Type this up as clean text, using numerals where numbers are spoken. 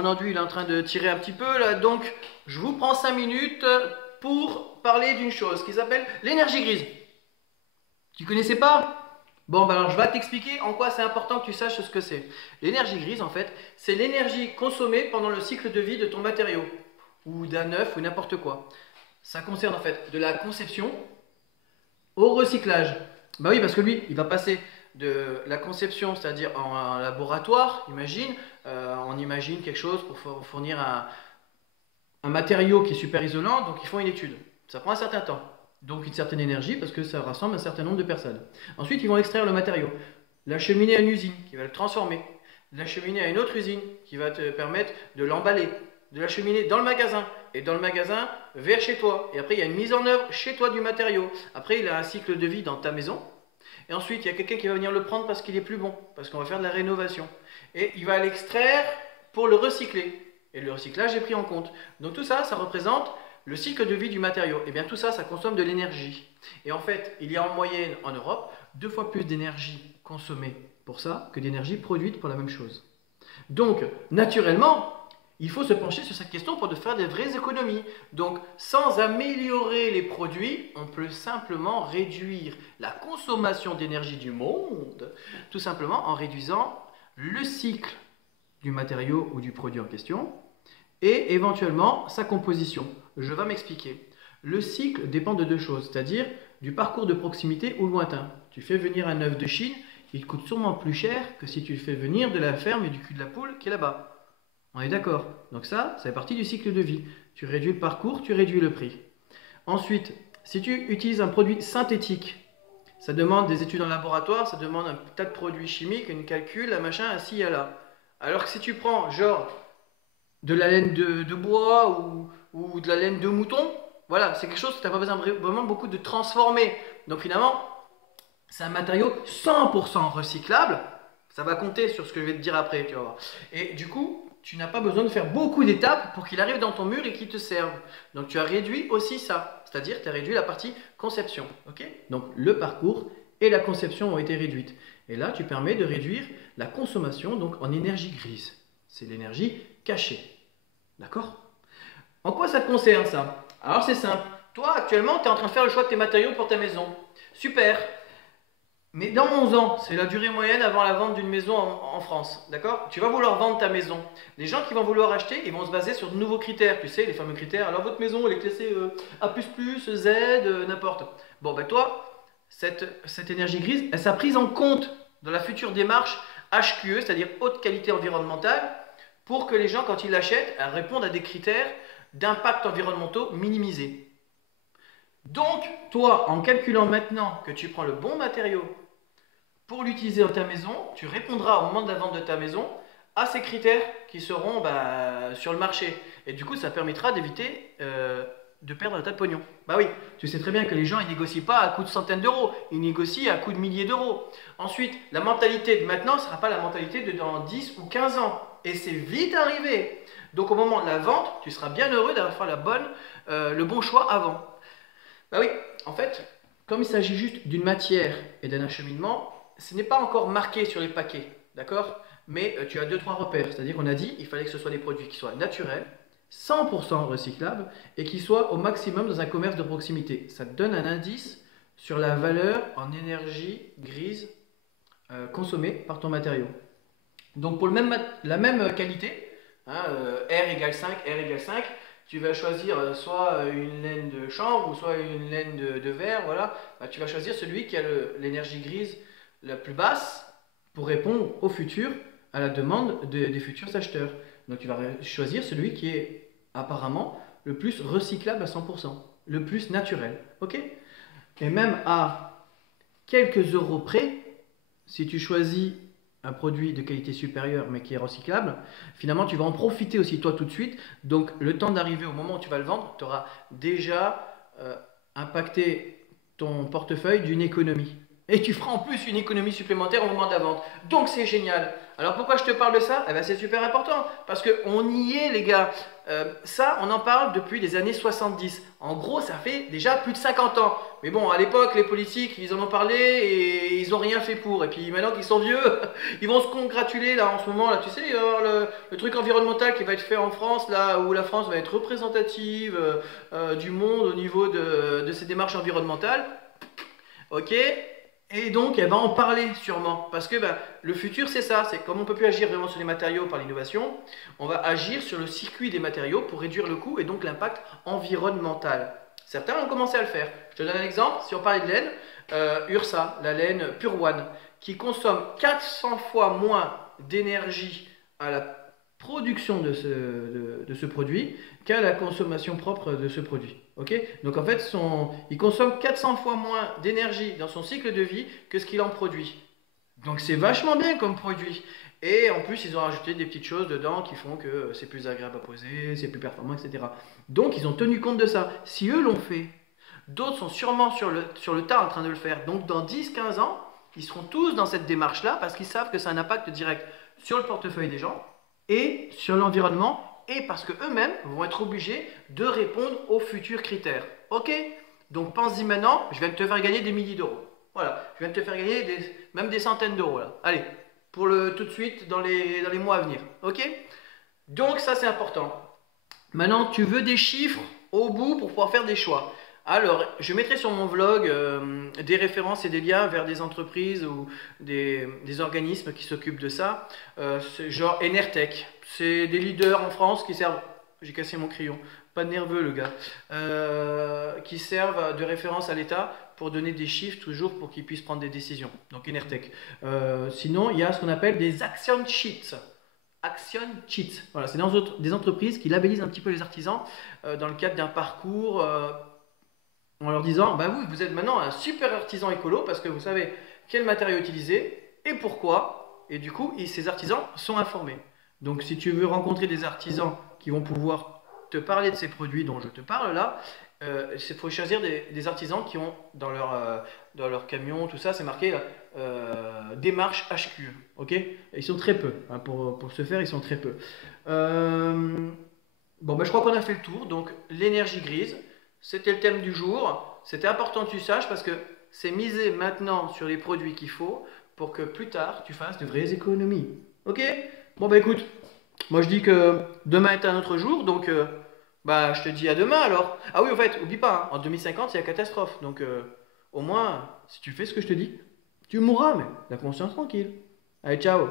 mon enduit il est en train de tirer un petit peu là, donc je vous prends 5 minutes pour parler d'une chose qui s'appelle l'énergie grise. Tu connaissais pas? Bon, bah alors je vais t'expliquer en quoi c'est important que tu saches ce que c'est. L'énergie grise, en fait, c'est l'énergie consommée pendant le cycle de vie de ton matériau, ou d'un œuf, ou n'importe quoi. Ça concerne en fait de la conception au recyclage. Bah oui, parce que lui, il va passer de la conception, c'est-à-dire en laboratoire, imagine, on imagine quelque chose pour fournir un matériau qui est super isolant, donc ils font une étude. Ça prend un certain temps, donc une certaine énergie, parce que ça rassemble un certain nombre de personnes. Ensuite, ils vont extraire le matériau, l'acheminer à une usine qui va le transformer, l'acheminer à une autre usine qui va te permettre de l'emballer, de l'acheminer dans le magasin, et dans le magasin vers chez toi. Et après, il y a une mise en œuvre chez toi du matériau. Après, il a un cycle de vie dans ta maison. Et ensuite, il y a quelqu'un qui va venir le prendre parce qu'il est plus bon, parce qu'on va faire de la rénovation. Et il va l'extraire pour le recycler. Et le recyclage est pris en compte. Donc tout ça, ça représente le cycle de vie du matériau. Et bien tout ça, ça consomme de l'énergie. Et en fait, il y a en moyenne en Europe 2 fois plus d'énergie consommée pour ça que d'énergie produite pour la même chose. Donc, naturellement, il faut se pencher sur cette question pour faire des vraies économies. Donc, sans améliorer les produits, on peut simplement réduire la consommation d'énergie du monde, tout simplement en réduisant le cycle du matériau ou du produit en question et éventuellement sa composition. Je vais m'expliquer. Le cycle dépend de 2 choses, c'est-à-dire du parcours de proximité ou lointain. Tu fais venir un œuf de Chine, il coûte sûrement plus cher que si tu le fais venir de la ferme et du cul de la poule qui est là-bas. On est d'accord? Donc ça fait partie du cycle de vie. Tu réduis le parcours, tu réduis le prix. Ensuite, si tu utilises un produit synthétique, ça demande des études en laboratoire, ça demande un tas de produits chimiques, un calcul, un machin, un ci, un là. Alors que si tu prends genre de la laine de bois ou de la laine de mouton, voilà, c'est quelque chose que tu n'as pas besoin vraiment beaucoup de transformer. Donc finalement, c'est un matériau 100% recyclable. Ça va compter sur ce que je vais te dire après, tu vas voir. Et du coup, tu n'as pas besoin de faire beaucoup d'étapes pour qu'il arrive dans ton mur et qu'il te serve. Donc tu as réduit aussi ça, c'est-à-dire tu as réduit la partie conception. Okay, donc le parcours et la conception ont été réduites. Et là, tu permets de réduire la consommation donc en énergie grise. C'est l'énergie cachée. D'accord? En quoi ça te concerne ça? Alors c'est simple. Toi, actuellement, tu es en train de faire le choix de tes matériaux pour ta maison. Super. Mais dans 11 ans, c'est la durée moyenne avant la vente d'une maison en France, d'accord? Tu vas vouloir vendre ta maison. Les gens qui vont vouloir acheter, ils vont se baser sur de nouveaux critères, tu sais, les fameux critères. Alors votre maison, elle est classée A++, Z, n'importe. Bon, ben toi, cette énergie grise, elle s'est prise en compte dans la future démarche HQE, c'est-à-dire haute qualité environnementale, pour que les gens, quand ils l'achètent, répondent à des critères d'impact environnementaux minimisés. Donc, toi, en calculant maintenant que tu prends le bon matériau pour l'utiliser dans ta maison, tu répondras au moment de la vente de ta maison à ces critères qui seront sur le marché. Et du coup, ça permettra d'éviter de perdre un tas de pognon. Bah oui, tu sais très bien que les gens, ils négocient pas à coût de centaines d'euros, ils négocient à coût de milliers d'euros. Ensuite, la mentalité de maintenant ne sera pas la mentalité de dans 10 ou 15 ans. Et c'est vite arrivé. Donc au moment de la vente, tu seras bien heureux d'avoir fait le bon choix avant. Bah oui, en fait, comme il s'agit juste d'une matière et d'un acheminement, ce n'est pas encore marqué sur les paquets, d'accord? Mais tu as 2-3 repères, c'est-à-dire qu'on a dit il fallait que ce soit des produits qui soient naturels, 100% recyclables et qui soient au maximum dans un commerce de proximité. Ça te donne un indice sur la valeur en énergie grise consommée par ton matériau. Donc pour la même qualité, hein, R égale 5, R égale 5, tu vas choisir soit une laine de chanvre ou soit une laine de verre, voilà. Bah, tu vas choisir celui qui a l'énergie grise la plus basse pour répondre au futur, à la demande des futurs acheteurs. Donc tu vas choisir celui qui est apparemment le plus recyclable à 100%, le plus naturel. Ok? Et même à quelques euros près, si tu choisis un produit de qualité supérieure mais qui est recyclable, finalement tu vas en profiter aussi toi tout de suite. Donc le temps d'arriver au moment où tu vas le vendre, tu auras déjà impacté ton portefeuille d'une économie. Et tu feras en plus une économie supplémentaire au moment de la vente. Donc c'est génial. Alors pourquoi je te parle de ça? Eh ben, c'est super important. Parce qu'on y est les gars. Ça, on en parle depuis les années 70. En gros, ça fait déjà plus de 50 ans. Mais bon, à l'époque, les politiques, ils en ont parlé et ils n'ont rien fait pour. Et puis maintenant qu'ils sont vieux, ils vont se congratuler là en ce moment. Là, tu sais, il va y avoir le truc environnemental qui va être fait en France, là où la France va être représentative du monde au niveau de ses démarches environnementales. Ok? Et donc, elle va en parler sûrement. Parce que ben, le futur, c'est ça. C'est comme on ne peut plus agir vraiment sur les matériaux par l'innovation, on va agir sur le circuit des matériaux pour réduire le coût et donc l'impact environnemental. Certains ont commencé à le faire. Je te donne un exemple. Si on parlait de laine, Ursa, la laine Pure One, qui consomme 400 fois moins d'énergie à la production de ce produit qu'à la consommation propre de ce produit. Okay, donc en fait, il consomme 400 fois moins d'énergie dans son cycle de vie que ce qu'il en produit. Donc c'est vachement bien comme produit. Et en plus, ils ont rajouté des petites choses dedans qui font que c'est plus agréable à poser, c'est plus performant, etc. Donc ils ont tenu compte de ça. Si eux l'ont fait, d'autres sont sûrement sur le tas en train de le faire. Donc dans 10-15 ans, ils seront tous dans cette démarche-là parce qu'ils savent que ça a un impact direct sur le portefeuille des gens et sur l'environnement et parce qu'eux-mêmes vont être obligés de répondre aux futurs critères. Ok? Donc pense-y maintenant, je viens de te faire gagner des milliers d'euros. Voilà, je viens de te faire gagner même des centaines d'euros là. Allez, pour tout de suite dans les mois à venir. Ok? Donc ça c'est important. Maintenant, tu veux des chiffres au bout pour pouvoir faire des choix. Alors, je mettrai sur mon vlog des références et des liens vers des entreprises ou des organismes qui s'occupent de ça. Genre Enertech. C'est des leaders en France qui servent... J'ai cassé mon crayon. Pas nerveux le gars. Qui servent de référence à l'État pour donner des chiffres toujours pour qu'ils puissent prendre des décisions. Donc Enertech. Sinon, il y a ce qu'on appelle des action sheets. Action Cheats. Voilà, c'est des entreprises qui labellisent un petit peu les artisans dans le cadre d'un parcours en leur disant bah oui, vous êtes maintenant un super artisan écolo parce que vous savez quel matériau utiliser et pourquoi. Et du coup, ces artisans sont informés. Donc, si tu veux rencontrer des artisans qui vont pouvoir te parler de ces produits dont je te parle là, il faut choisir des artisans qui ont dans leur camion, tout ça, c'est marqué démarche HQE. Ok? Et ils sont très peu. Hein, pour ce faire, ils sont très peu. Bon, bah, je crois qu'on a fait le tour. Donc, l'énergie grise, c'était le thème du jour. C'était important que tu saches parce que c'est miser maintenant sur les produits qu'il faut pour que plus tard, tu fasses de vraies économies. Ok? Bon, bah écoute, moi je dis que demain est un autre jour, donc bah je te dis à demain alors. Ah oui, en fait, oublie pas, hein, en 2050 c'est la catastrophe. Donc au moins, si tu fais ce que je te dis, tu mourras, mais la conscience tranquille. Allez, ciao!